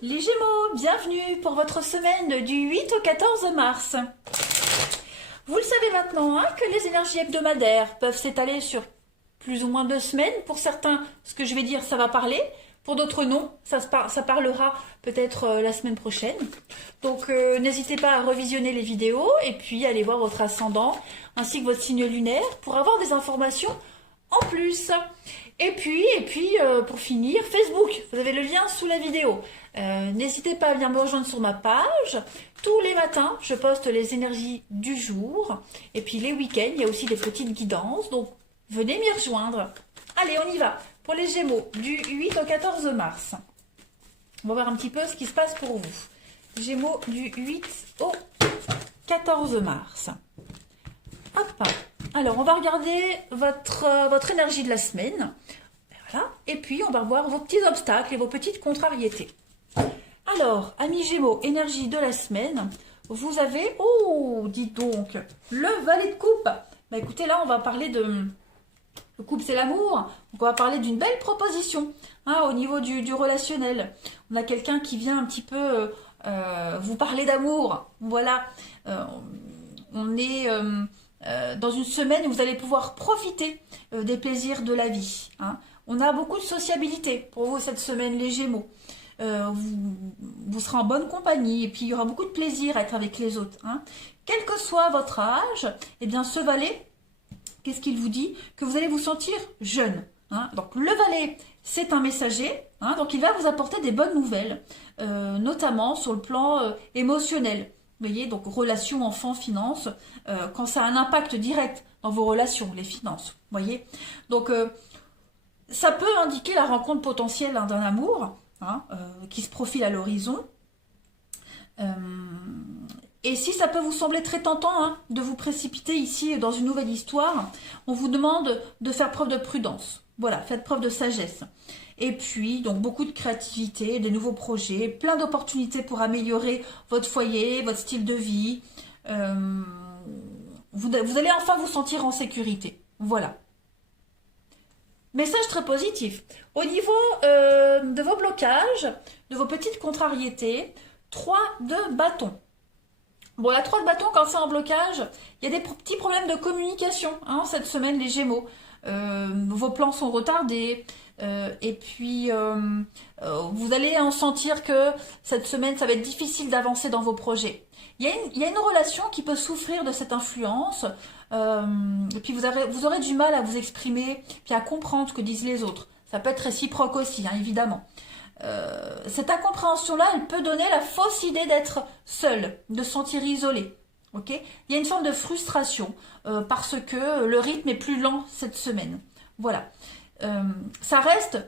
Les Gémeaux, bienvenue pour votre semaine du 8 au 14 mars. Vous le savez maintenant que les énergies hebdomadaires peuvent s'étaler sur plus ou moins 2 semaines. Pour certains, ce que je vais dire, ça va parler. Pour d'autres, non. Ça parlera peut-être la semaine prochaine. Donc, n'hésitez pas à revisionner les vidéos et puis aller voir votre ascendant ainsi que votre signe lunaire pour avoir des informations en plus. Et puis, pour finir, Facebook. Vous avez le lien sous la vidéo. N'hésitez pas à venir me rejoindre sur ma page. Tous les matins, je poste les énergies du jour. Et puis les week-ends, il y a aussi des petites guidances. Donc, venez m'y rejoindre. Allez, on y va. Pour les Gémeaux, du 8 au 14 mars. On va voir un petit peu ce qui se passe pour vous. Gémeaux, du 8 au 14 mars. Hop. Alors, on va regarder votre énergie de la semaine. Voilà. Et puis, on va voir vos petits obstacles et vos petites contrariétés. Alors, amis Gémeaux, énergie de la semaine, vous avez, oh, dites donc, le valet de coupe. Bah écoutez, là, on va parler de... Le couple, c'est l'amour. Donc, on va parler d'une belle proposition au niveau du relationnel. On a quelqu'un qui vient un petit peu vous parler d'amour. Voilà. On est dans une semaine où vous allez pouvoir profiter des plaisirs de la vie. On a beaucoup de sociabilité pour vous cette semaine, les Gémeaux. Vous serez en bonne compagnie et puis il y aura beaucoup de plaisir à être avec les autres. Quel que soit votre âge, eh bien ce valet, qu'est-ce qu'il vous dit? Que vous allez vous sentir jeune. Donc le valet, c'est un messager, donc il va vous apporter des bonnes nouvelles, notamment sur le plan émotionnel. Vous voyez, donc relations, enfants, finances, quand ça a un impact direct dans vos relations, les finances. Vous voyez, donc ça peut indiquer la rencontre potentielle d'un amour qui se profile à l'horizon. Et si ça peut vous sembler très tentant de vous précipiter ici dans une nouvelle histoire, on vous demande de faire preuve de prudence. Voilà, faites preuve de sagesse. Et puis, donc beaucoup de créativité, des nouveaux projets, plein d'opportunités pour améliorer votre foyer, votre style de vie. Vous allez enfin vous sentir en sécurité. Voilà. Message très positif. Au niveau de vos blocages, de vos petites contrariétés, 3 de bâton. Bon, la 3 de bâton, quand c'est en blocage, il y a des petits problèmes de communication cette semaine, les Gémeaux. Vos plans sont retardés. Et puis, vous allez en sentir que cette semaine, ça va être difficile d'avancer dans vos projets. Il y a une relation qui peut souffrir de cette influence. Et puis, vous aurez du mal à vous exprimer, puis à comprendre ce que disent les autres. Ça peut être réciproque aussi, évidemment. Cette incompréhension-là, elle peut donner la fausse idée d'être seul, de se sentir isolé. Okay, il y a une forme de frustration parce que le rythme est plus lent cette semaine. Voilà. Ça reste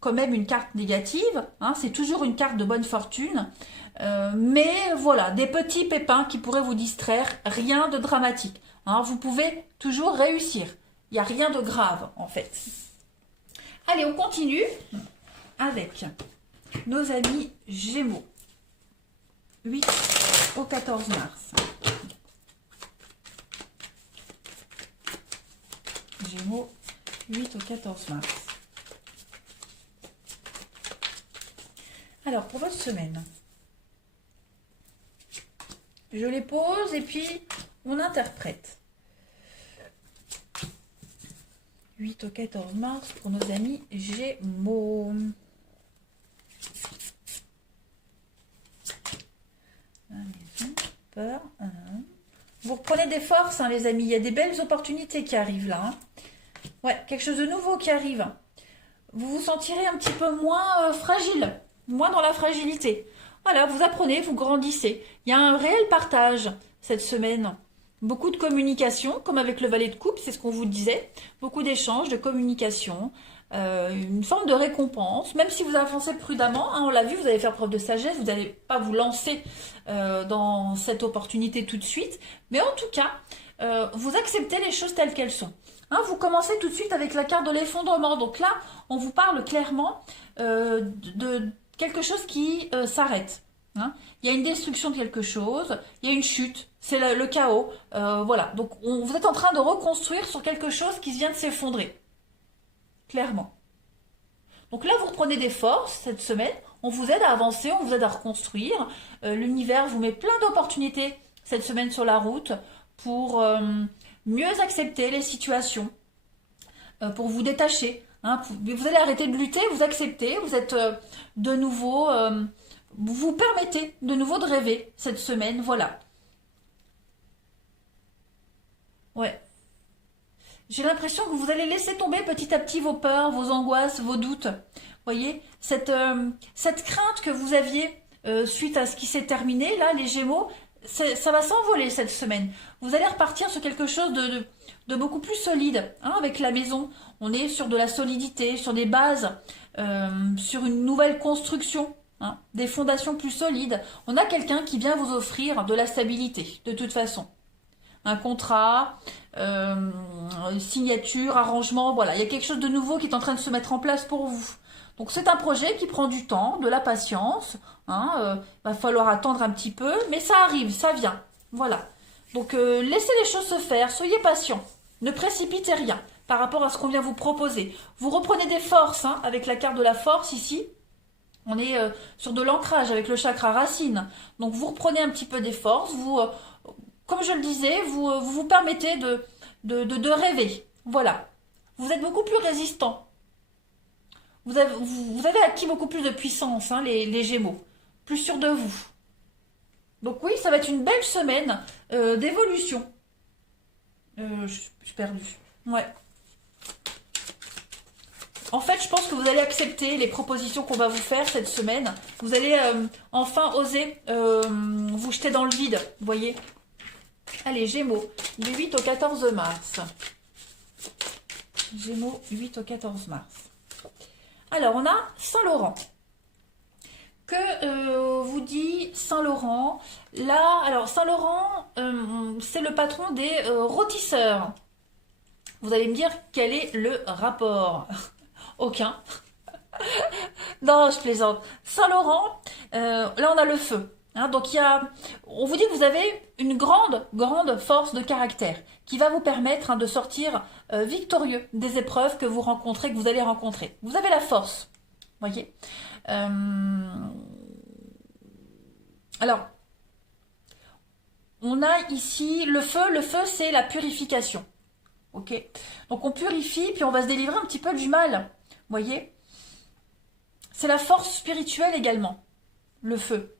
quand même une carte négative. C'est toujours une carte de bonne fortune. Mais voilà, des petits pépins qui pourraient vous distraire. Rien de dramatique. Vous pouvez toujours réussir. Il n'y a rien de grave en fait. Allez, on continue avec nos amis Gémeaux. 8 au 14 mars. Gémeaux, 8 au 14 mars. Alors, pour votre semaine, je les pose et puis on interprète. 8 au 14 mars pour nos amis Gémeaux. Peur. Vous reprenez des forces, les amis. Il y a des belles opportunités qui arrivent là. Ouais, quelque chose de nouveau qui arrive. Vous vous sentirez un petit peu moins fragile, moins dans la fragilité. Voilà, vous apprenez, vous grandissez. Il y a un réel partage cette semaine. Beaucoup de communication, comme avec le valet de coupe, c'est ce qu'on vous disait. Beaucoup d'échanges, de communication, une forme de récompense. Même si vous avancez prudemment, on l'a vu, vous allez faire preuve de sagesse, vous n'allez pas vous lancer dans cette opportunité tout de suite. Mais en tout cas, vous acceptez les choses telles qu'elles sont. Vous commencez tout de suite avec la carte de l'effondrement. Donc là, on vous parle clairement de quelque chose qui s'arrête. Il y a une destruction de quelque chose, il y a une chute, c'est le chaos. Voilà, donc vous êtes en train de reconstruire sur quelque chose qui vient de s'effondrer. Clairement. Donc là, vous reprenez des forces cette semaine. On vous aide à avancer, on vous aide à reconstruire. L'univers vous met plein d'opportunités cette semaine sur la route pour mieux accepter les situations, pour vous détacher. Hein. Vous allez arrêter de lutter, vous acceptez, vous êtes de nouveau, vous vous permettez de nouveau de rêver cette semaine, voilà. Ouais. J'ai l'impression que vous allez laisser tomber petit à petit vos peurs, vos angoisses, vos doutes. Voyez, cette crainte que vous aviez suite à ce qui s'est terminé, là, les Gémeaux, ça va s'envoler cette semaine. Vous allez repartir sur quelque chose de beaucoup plus solide, hein, avec la maison. On est sur de la solidité, sur des bases, sur une nouvelle construction, hein, des fondations plus solides. On a quelqu'un qui vient vous offrir de la stabilité, de toute façon. Un contrat, une signature, arrangement, voilà. Il y a quelque chose de nouveau qui est en train de se mettre en place pour vous. Donc c'est un projet qui prend du temps, de la patience. Hein, va falloir attendre un petit peu, mais ça arrive, ça vient. Voilà. Donc laissez les choses se faire, soyez patient. Ne précipitez rien par rapport à ce qu'on vient vous proposer. Vous reprenez des forces, hein, avec la carte de la force ici. On est sur de l'ancrage avec le chakra racine. Donc vous reprenez un petit peu des forces, vous... comme je le disais, vous permettez de rêver. Voilà. Vous êtes beaucoup plus résistant. Vous avez acquis beaucoup plus de puissance, hein, les Gémeaux. Plus sûr de vous. Donc oui, ça va être une belle semaine d'évolution. Je suis perdue. Ouais. En fait, je pense que vous allez accepter les propositions qu'on va vous faire cette semaine. Vous allez enfin oser vous jeter dans le vide, vous voyez. Allez, Gémeaux, du 8 au 14 mars. Gémeaux, 8 au 14 mars. Alors, on a Saint-Laurent. Que vous dit Saint-Laurent? Là, alors Saint-Laurent, c'est le patron des rôtisseurs. Vous allez me dire quel est le rapport? Aucun. Non, je plaisante. Saint-Laurent, là on a le feu. Hein, donc on vous dit que vous avez une grande force de caractère qui va vous permettre, hein, de sortir victorieux des épreuves que vous rencontrez, que vous allez rencontrer. Vous avez la force, voyez. Alors, on a ici le feu. Le feu, c'est la purification. Ok. Donc on purifie, puis on va se délivrer un petit peu du mal, voyez. C'est la force spirituelle également, le feu.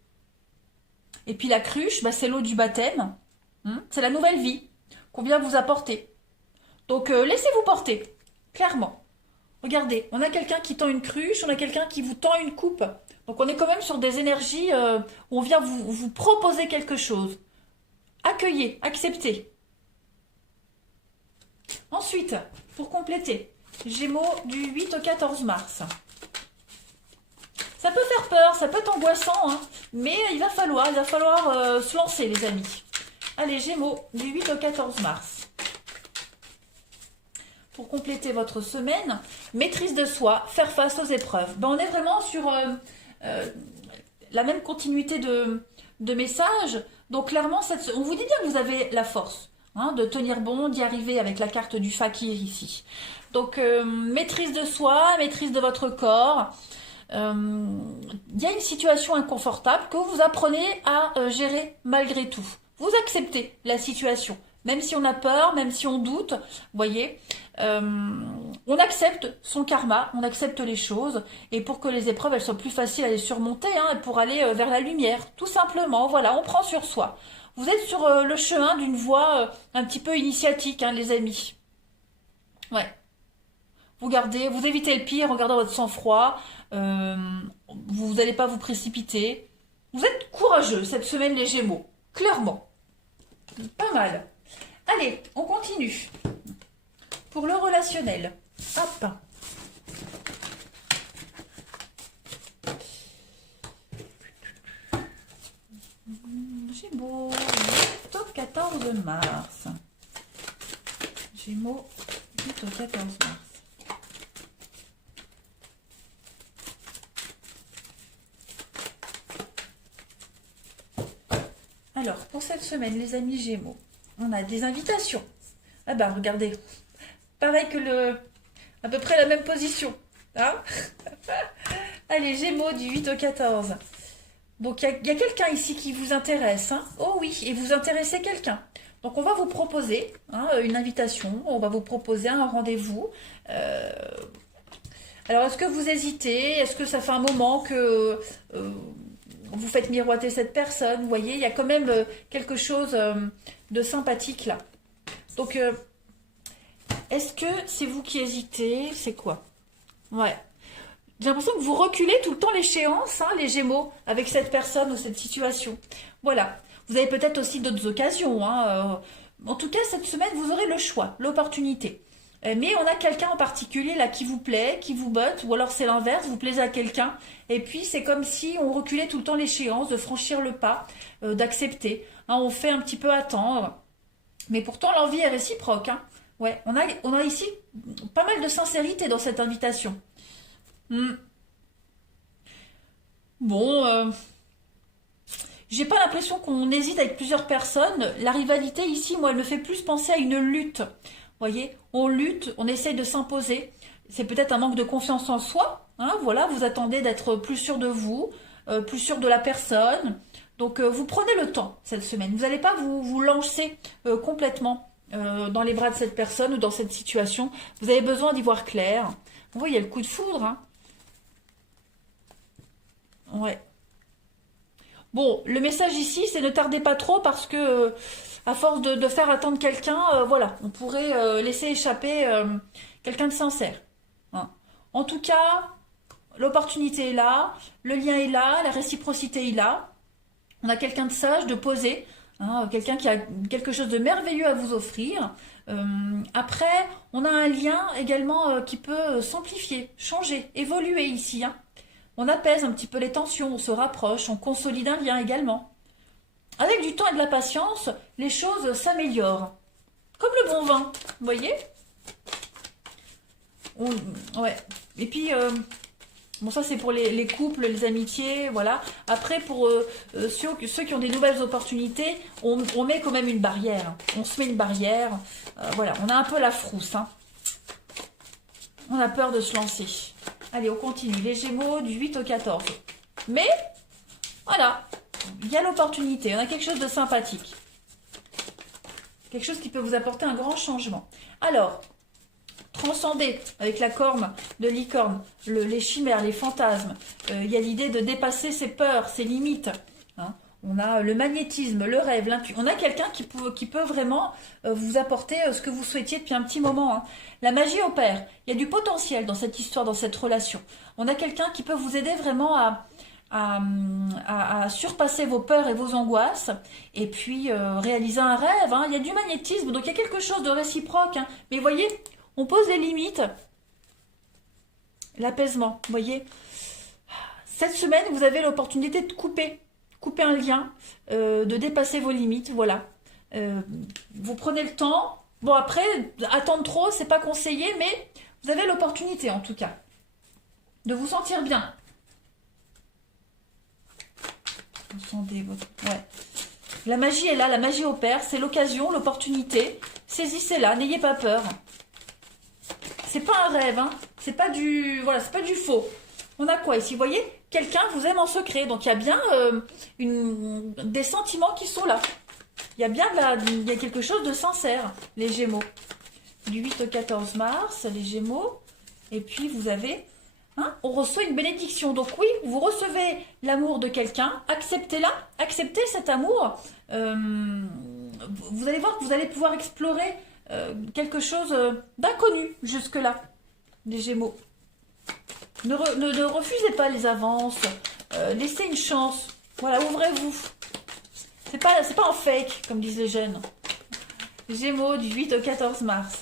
Et puis la cruche, bah, c'est l'eau du baptême. C'est la nouvelle vie qu'on vient vous apporter. Donc laissez-vous porter, clairement. Regardez, on a quelqu'un qui tend une cruche, on a quelqu'un qui vous tend une coupe. Donc on est quand même sur des énergies où on vient vous proposer quelque chose. Accueillez, acceptez. Ensuite, pour compléter, Gémeaux du 8 au 14 mars. Ça peut faire peur, ça peut être angoissant, hein, mais il va falloir se lancer, les amis. Allez, Gémeaux, du 8 au 14 mars. Pour compléter votre semaine, maîtrise de soi, faire face aux épreuves. Ben, on est vraiment sur la même continuité de messages. Donc clairement, on vous dit bien que vous avez la force, hein, de tenir bon, d'y arriver avec la carte du fakir ici. Donc maîtrise de soi, maîtrise de votre corps. Il y a une situation inconfortable que vous apprenez à gérer malgré tout. Vous acceptez la situation, même si on a peur, même si on doute, vous voyez, on accepte son karma, on accepte les choses, et pour que les épreuves elles soient plus faciles à les surmonter, hein, pour aller vers la lumière, tout simplement, voilà, on prend sur soi. Vous êtes sur le chemin d'une voie un petit peu initiatique, hein, les amis. Ouais. Vous évitez le pire en gardant votre sang-froid. Vous n'allez pas vous précipiter. Vous êtes courageux cette semaine, les Gémeaux. Clairement. Pas mal. Allez, on continue. Pour le relationnel. Hop. Gémeaux, 8 au 14 mars. Gémeaux, 8 au 14 mars. Alors, pour cette semaine, les amis Gémeaux, on a des invitations. Ah ben, regardez, pareil que à peu près la même position. Hein. Allez, Gémeaux du 8 au 14. Donc, il y a quelqu'un ici qui vous intéresse. Hein. Oh oui, et vous intéressez quelqu'un. Donc, on va vous proposer hein, une invitation. On va vous proposer un rendez-vous. Alors, est-ce que vous hésitez? Est-ce que ça fait un moment que vous faites miroiter cette personne? Vous voyez, il y a quand même quelque chose de sympathique là. Donc, est-ce que c'est vous qui hésitez? C'est quoi? Ouais. J'ai l'impression que vous reculez tout le temps l'échéance, hein, les Gémeaux, avec cette personne ou cette situation. Voilà. Vous avez peut-être aussi d'autres occasions. Hein. En tout cas, cette semaine, vous aurez le choix, l'opportunité. Mais on a quelqu'un en particulier là qui vous plaît, qui vous botte, ou alors c'est l'inverse, vous plaisez à quelqu'un. Et puis c'est comme si on reculait tout le temps l'échéance, de franchir le pas, d'accepter. Hein, on fait un petit peu attendre. Mais pourtant, l'envie est réciproque. Hein. Ouais, on a ici pas mal de sincérité dans cette invitation. Hmm. Bon, j'ai pas l'impression qu'on hésite avec plusieurs personnes. La rivalité ici, moi, elle me fait plus penser à une lutte. Vous voyez, on lutte, on essaye de s'imposer. C'est peut-être un manque de confiance en soi. Hein, voilà, vous attendez d'être plus sûr de vous, plus sûr de la personne. Donc, vous prenez le temps cette semaine. Vous n'allez pas vous lancer complètement dans les bras de cette personne ou dans cette situation. Vous avez besoin d'y voir clair. Vous voyez, il y a le coup de foudre. Hein. Ouais. Bon, le message ici, c'est ne tardez pas trop parce que, à force de faire attendre quelqu'un, voilà, on pourrait laisser échapper quelqu'un de sincère. Hein. En tout cas, l'opportunité est là, le lien est là, la réciprocité est là. On a quelqu'un de sage, de posé, hein, quelqu'un qui a quelque chose de merveilleux à vous offrir. Après, on a un lien également qui peut s'amplifier, changer, évoluer ici. Hein. On apaise un petit peu les tensions, on se rapproche, on consolide un lien également. Avec du temps et de la patience, les choses s'améliorent. Comme le bon vin, vous voyez. Ouais. Et puis, bon ça c'est pour les couples, les amitiés, voilà. Après, pour ceux qui ont des nouvelles opportunités, on met quand même une barrière. On se met une barrière. Voilà, on a un peu la frousse. Hein. On a peur de se lancer. Allez, on continue. Les Gémeaux du 8 au 14. Mais, voilà, il y a l'opportunité. On a quelque chose de sympathique. Quelque chose qui peut vous apporter un grand changement. Alors, transcender avec la corne de licorne, les chimères, les fantasmes. Il y a l'idée de dépasser ses peurs, ses limites. Hein. On a le magnétisme, le rêve, l'intuition. On a quelqu'un qui peut vraiment vous apporter ce que vous souhaitiez depuis un petit moment. Hein. La magie opère. Il y a du potentiel dans cette histoire, dans cette relation. On a quelqu'un qui peut vous aider vraiment à surpasser vos peurs et vos angoisses. Et puis réaliser un rêve. Hein. Il y a du magnétisme, donc il y a quelque chose de réciproque. Hein. Mais vous voyez, on pose les limites. L'apaisement, vous voyez. Cette semaine, vous avez l'opportunité de couper un lien, de dépasser vos limites, voilà. Vous prenez le temps. Bon, après, attendre trop, c'est pas conseillé, mais vous avez l'opportunité, en tout cas, de vous sentir bien. Vous sentez votre... Ouais. La magie est là, la magie opère, c'est l'occasion, l'opportunité. Saisissez-la, n'ayez pas peur. C'est pas un rêve, hein. C'est pas du... Voilà, c'est pas du faux. On a quoi ici? Vous voyez, quelqu'un vous aime en secret. Donc, il y a bien des sentiments qui sont là. Il y a bien il y a quelque chose de sincère, les Gémeaux. Du 8 au 14 mars, les Gémeaux. Et puis, vous avez... Hein, on reçoit une bénédiction. Donc, oui, vous recevez l'amour de quelqu'un. Acceptez-la. Acceptez cet amour. Vous allez voir que vous allez pouvoir explorer quelque chose d'inconnu jusque-là, les Gémeaux. Ne refusez pas les avances, laissez une chance, voilà, ouvrez-vous. C'est pas un fake, comme disent les jeunes. Gémeaux du 8 au 14 mars.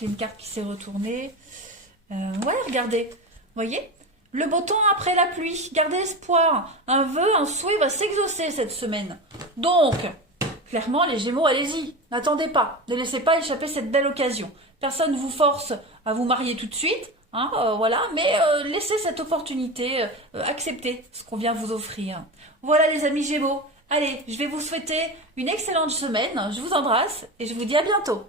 J'ai une carte qui s'est retournée. Ouais, regardez, voyez, le beau temps après la pluie, gardez espoir. Un vœu, un souhait va s'exaucer cette semaine. Donc, clairement, les Gémeaux, allez-y, n'attendez pas, ne laissez pas échapper cette belle occasion. Personne ne vous force à vous marier tout de suite. Hein, voilà, mais laissez cette opportunité, acceptez ce qu'on vient vous offrir. Voilà les amis Gémeaux, allez, je vais vous souhaiter une excellente semaine, je vous embrasse et je vous dis à bientôt.